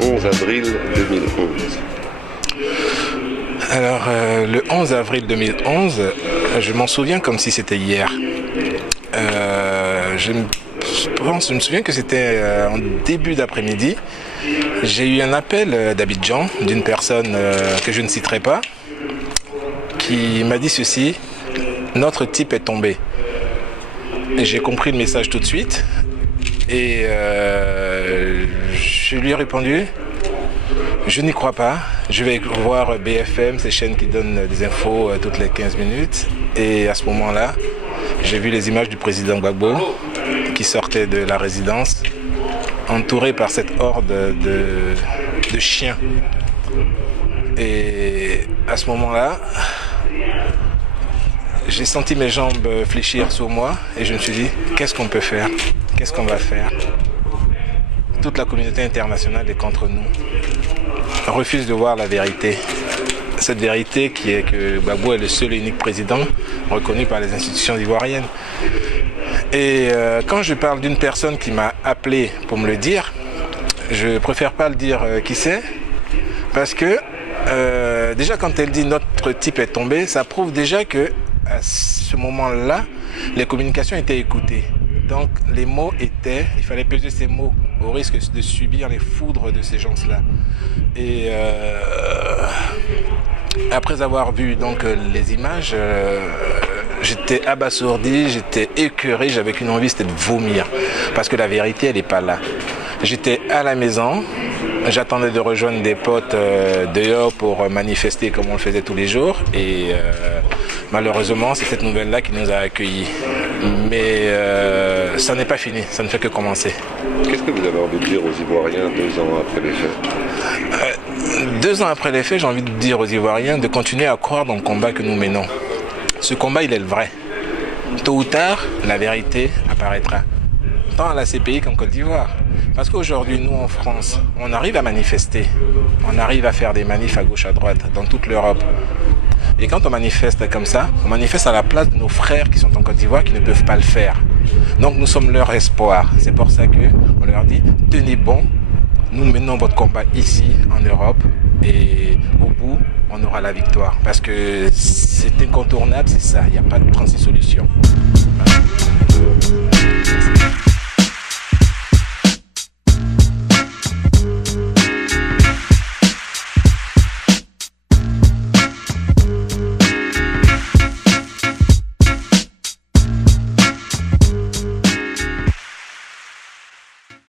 11 avril 2011. Alors, le 11 avril 2011, je m'en souviens comme si c'était hier. Je me souviens que c'était en début d'après-midi. J'ai eu un appel d'Abidjan d'une personne que je ne citerai pas, qui m'a dit ceci: notre type est tombé. Et j'ai compris le message tout de suite. Et je lui ai répondu: je n'y crois pas. Je vais voir BFM, ces chaînes qui donnent des infos toutes les 15 minutes. Et à ce moment-là, j'ai vu les images du président Gbagbo qui sortait de la résidence, entouré par cette horde de chiens. Et à ce moment-là, j'ai senti mes jambes fléchir sur moi et je me suis dit: qu'est-ce qu'on peut faire? Qu'est-ce qu'on va faire? Toute la communauté internationale est contre nous. On refuse de voir la vérité. Cette vérité qui est que Gbagbo est le seul et unique président reconnu par les institutions ivoiriennes. Et quand je parle d'une personne qui m'a appelé pour me le dire, je préfère pas le dire qui c'est, parce que déjà quand elle dit notre type est tombé, ça prouve déjà que à ce moment-là, les communications étaient écoutées. Donc les mots étaient, il fallait peser ces mots au risque de subir les foudres de ces gens-là. Et après avoir vu donc les images, j'étais abasourdi, j'étais écœuré, j'avais qu'une envie, c'était de vomir. Parce que la vérité, elle n'est pas là. J'étais à la maison, j'attendais de rejoindre des potes dehors pour manifester comme on le faisait tous les jours. Et malheureusement, c'est cette nouvelle-là qui nous a accueillis. Mais ça n'est pas fini, ça ne fait que commencer. Qu'est-ce que vous avez envie de dire aux Ivoiriens 2 ans après les faits? 2 ans après les faits, j'ai envie de dire aux Ivoiriens de continuer à croire dans le combat que nous menons. Ce combat, il est le vrai. Tôt ou tard, la vérité apparaîtra. Tant à la CPI qu'en Côte d'Ivoire. Parce qu'aujourd'hui, nous en France, on arrive à manifester. On arrive à faire des manifs à gauche, à droite, dans toute l'Europe. Et quand on manifeste comme ça, on manifeste à la place de nos frères qui sont en Côte d'Ivoire qui ne peuvent pas le faire. Donc nous sommes leur espoir. C'est pour ça qu'on leur dit: tenez bon, nous menons votre combat ici, en Europe, et au bout, on aura la victoire. Parce que c'est incontournable, c'est ça, il n'y a pas de 36 solutions. Voilà.